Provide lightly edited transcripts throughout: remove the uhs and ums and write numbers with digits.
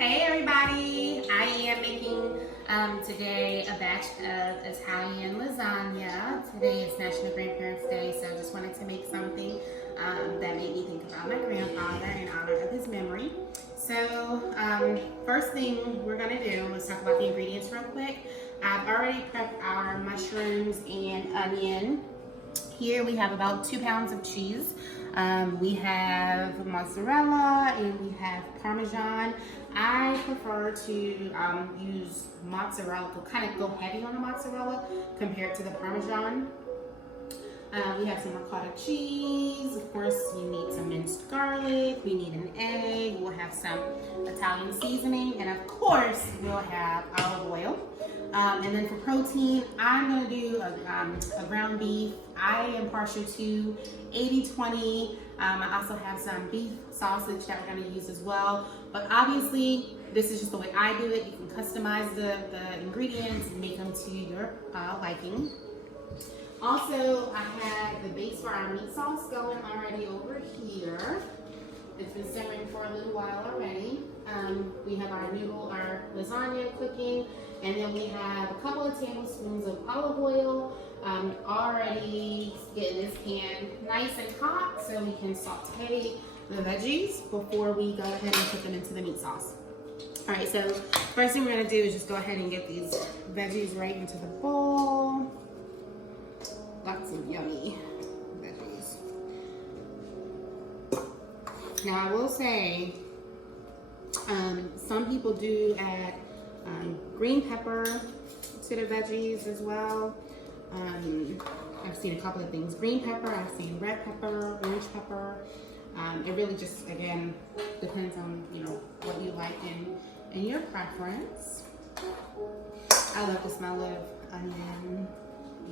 Hey everybody! I am making today a batch of Italian lasagna. Today is National Grandparents Day, so I just wanted to make something that made me think about my grandfather in honor of his memory. So first thing we're going to do is talk about the ingredients real quick. I've already prepped our mushrooms and onion. Here we have about 2 pounds of cheese. We have mozzarella and we have Parmesan. I prefer to use mozzarella, kind of go heavy on the mozzarella compared to the Parmesan. We have some ricotta cheese. Of course, you need some minced garlic. We need an egg. We'll have some Italian seasoning. And of course, we'll have olive oil. And then for protein, I'm going to do a ground beef. I am partial to 80-20. I also have some beef sausage that we're going to use as well. But obviously, this is just the way I do it. You can customize the ingredients and make them to your liking. Also, I have the base for our meat sauce going already over here. It's been simmering for a little while already. We have our lasagna cooking, and then we have a couple of tablespoons of olive oil already getting this pan nice and hot so we can saute the veggies before we go ahead and put them into the meat sauce. All right, so first thing we're gonna do is just go ahead and get these veggies right into the bowl. Lots of yummy veggies. Now I will say, some people do add green pepper to the veggies as well. I've seen a couple of things. Green pepper, I've seen red pepper, orange pepper. It really just, again, depends on, what you like and your preference. I love the smell of onion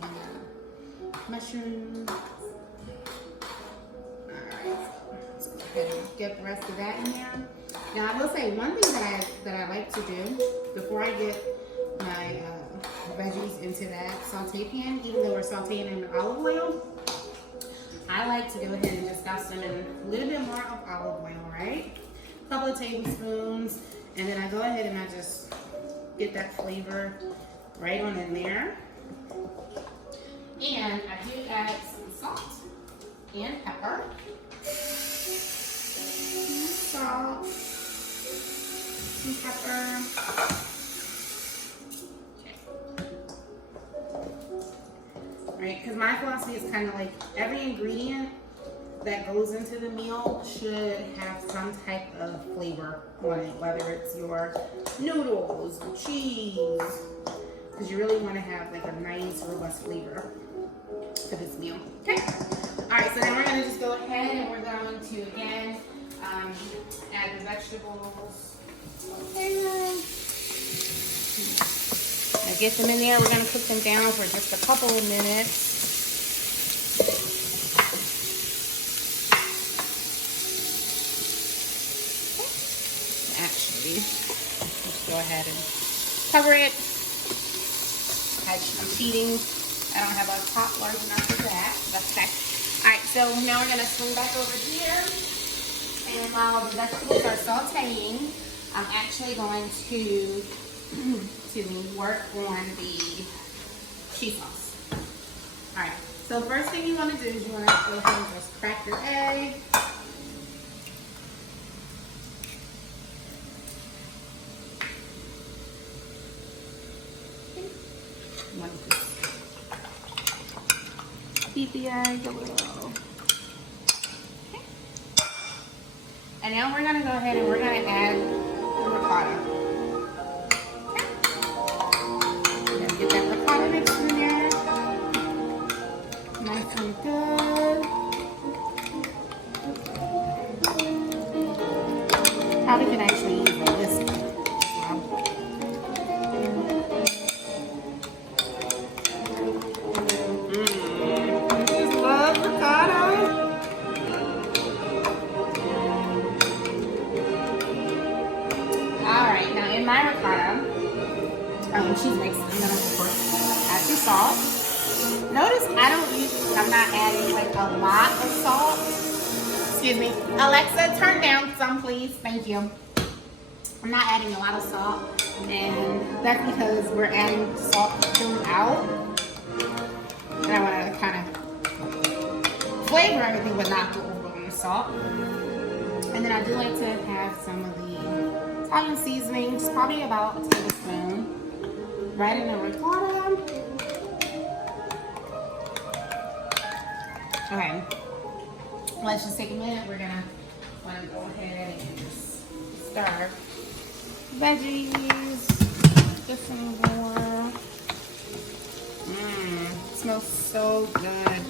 and mushrooms. Alright, let's go ahead and get the rest of that in there. Now I will say one thing that I like to do before I get my veggies into that saute pan, even though we're sauteing in olive oil, I like to go ahead and just douse them in a little bit more of olive oil, right? A couple of tablespoons, and then I go ahead and I just get that flavor right on in there. And I do add some salt and pepper. Salt, some pepper. Right, because my philosophy is kind of like every ingredient that goes into the meal should have some type of flavor on it, whether it's your noodles, cheese, because you really want to have like a nice, robust flavor for this meal. Okay. All right, so now we're going to just go ahead and we're going to, again, add the vegetables. Okay. Now get them in there. We're going to cook them down for just a couple of minutes. Actually, let's go ahead and cover it. I'm cheating. I don't have a pot large enough for that. That's okay. All right, so now we're going to swing back over here. And while the vegetables are sauteing, I'm actually going to work on the cheese sauce. All right, so first thing you want to do is you want to go ahead and just crack your egg. You want to just beat the egg a little. Okay. And now we're going to go ahead and we're going to add the ricotta. Get that ricotta mixed in there. Nice and good. Probably can actually use a whisk as well. I just love ricotta. Alright, now in my ricotta, cheese mix, I'm gonna of course add some salt. Notice I'm not adding like a lot of salt. Excuse me. Alexa, turn down some please. Thank you. I'm not adding a lot of salt, and that's because we're adding salt throughout. And I want to kind of flavor everything, but not go over on the salt. And then I do like to have some of the Italian seasonings, probably about a tablespoon, right in the ricotta. Okay, let's just take a minute. We're gonna want to go ahead and just start veggies, just some more. It smells so good.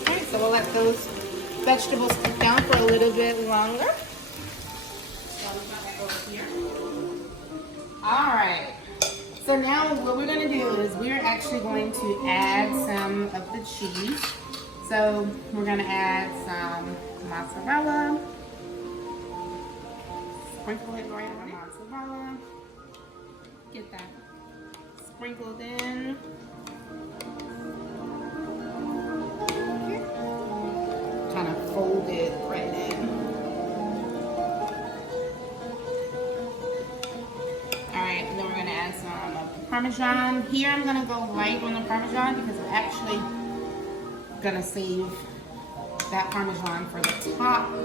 Okay, so we'll let those vegetables cook down for a little bit longer. All right. So now what we're going to do is we're actually going to add some of the cheese. So we're going to add some mozzarella. Sprinkle it right on the mozzarella. Get that sprinkled in. Kind of fold it right in. Alright, and then we're going to add some of the Parmesan. Here I'm going to go light on the Parmesan because I'm actually going to save that Parmesan for the top of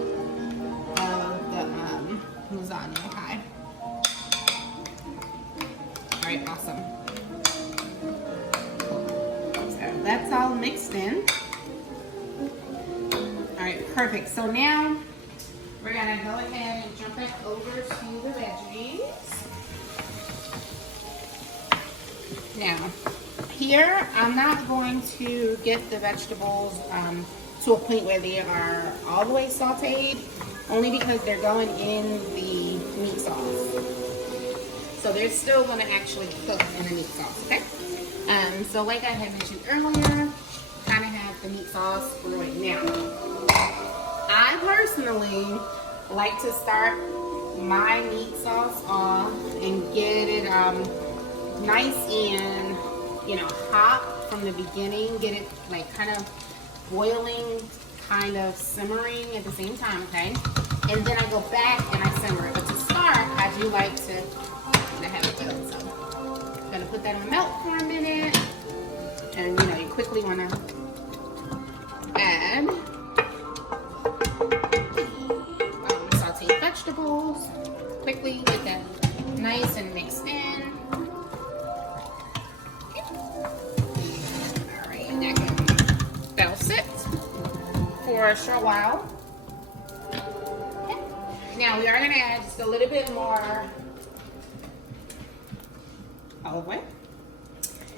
the lasagna. Okay. Alright, awesome. So that's all mixed in. Alright, perfect. So now we're going to go ahead and jump back over to the veggies. Now, here I'm not going to get the vegetables to a point where they are all the way sauteed, only because they're going in the meat sauce. So they're still going to actually cook in the meat sauce, okay? So like I had mentioned earlier, kind of have the meat sauce right now. I personally like to start my meat sauce off and get it nice and, you know, hot from the beginning. Get it like kind of boiling, kind of simmering at the same time, okay? And then I go back and I simmer it. But to start, I do like to have it cooked. So I'm gonna put that on melt for a minute. And you know, you quickly wanna add sauteed vegetables. Quickly get that nice and mixed in. That'll sit for a short while. Okay. Now we are going to add just a little bit more olive oil.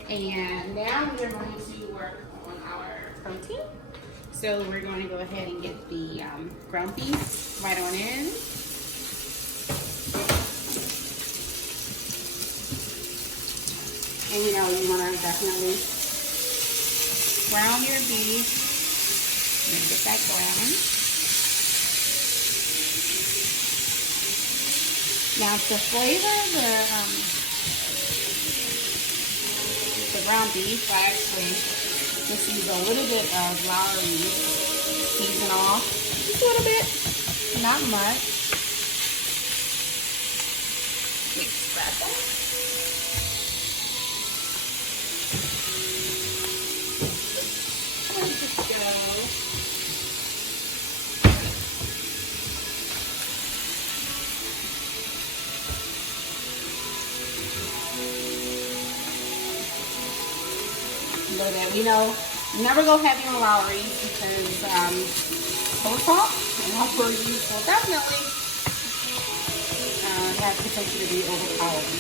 And now we are going to work on our protein. So we're going to go ahead and get the ground beef right on in. And you know, you want to definitely brown your beef, then get that brown. Now to flavor the ground beef, I actually just use a little bit of Lowry season off, just a little bit, not much. Mix that up. So that we know, never go heavy on Lowry because full of salt and also you will definitely have potential to be overpowering.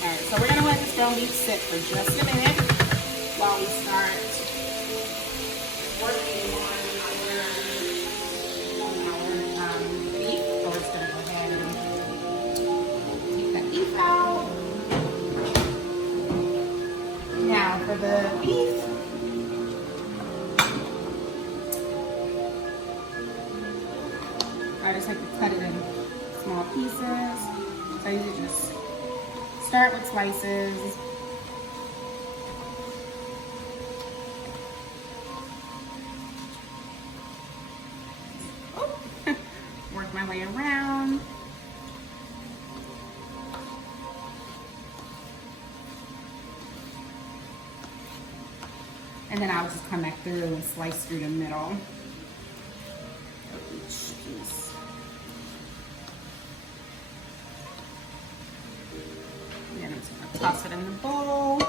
Alright, so we're going to let this ground beef sit for just a minute while we start working on our beef. So we're just going to go ahead and take that beef out. Now for the beef, I just like to cut it in small pieces. So you just start with slices. Oh, work my way around. And then I'll just come back through and slice through the middle of each piece. And then I'm just gonna toss it in the bowl.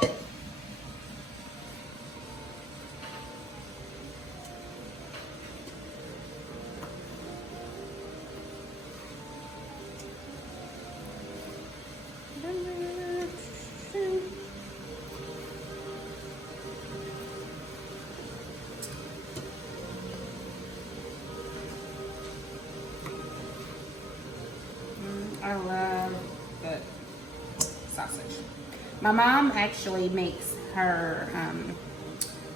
I love the sausage. My mom actually makes her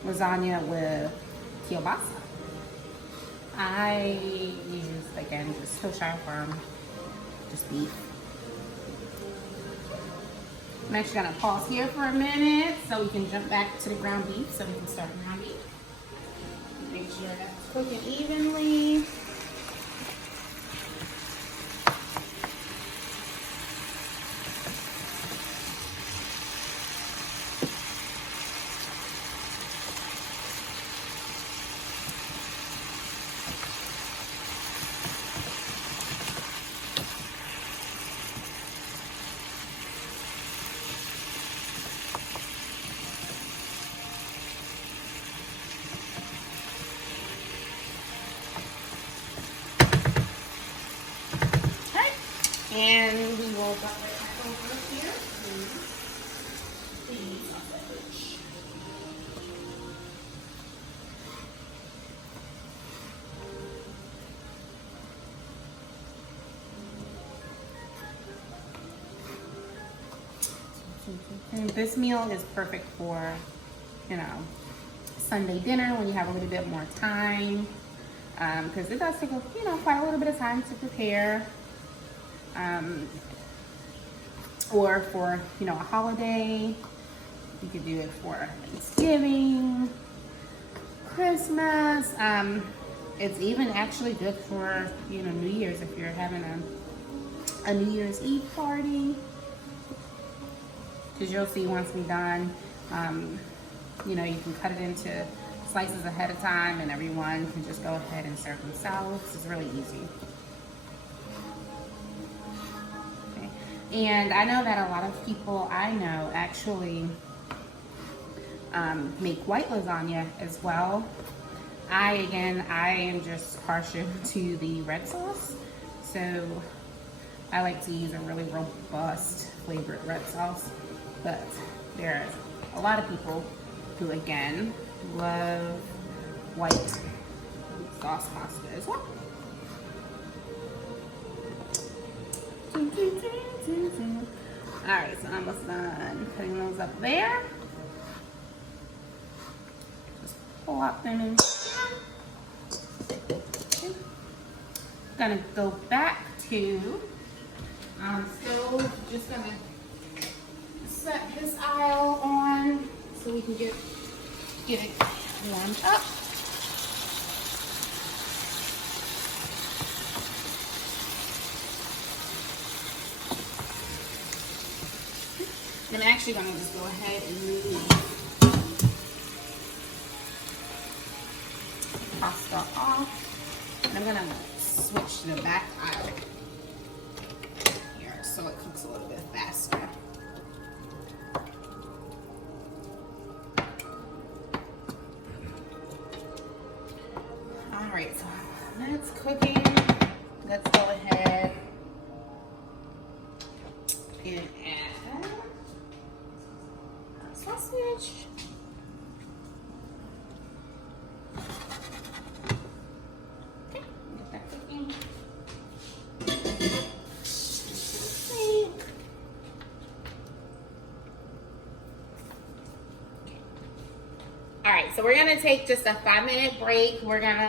lasagna with kielbasa. I use, again, just Hillshire Farm, just beef. I'm actually gonna pause here for a minute so we can jump back to the ground beef so we can start ground beef. Make sure that's cooking evenly. And we will go right back over here to the sausage. And this meal is perfect for, you know, Sunday dinner when you have a little bit more time, because it does take, you know, quite a little bit of time to prepare. Or for, you know, a holiday. You could do it for Thanksgiving, Christmas. It's even actually good for, you know, New Year's if you're having a New Year's Eve party. Because you'll see once we're done, you know, you can cut it into slices ahead of time and everyone can just go ahead and serve themselves. It's really easy. And I know that a lot of people I know actually make white lasagna as well. I am just partial to the red sauce. So I like to use a really robust flavored red sauce. But there's a lot of people who, again, love white sauce pasta as well. Alright, so I'm almost done putting those up there. Just plop them in. Okay. Gonna go back to, I'm still just gonna set this aisle on so we can get it warmed up. I'm actually going to just go ahead and move pasta off. And I'm going to switch to the back aisle here so it cooks a little bit faster. Alright, so that's cooking. Let's go ahead and add sausage. Okay, get that cooking. All right, so we're gonna take just a 5-minute break. We're gonna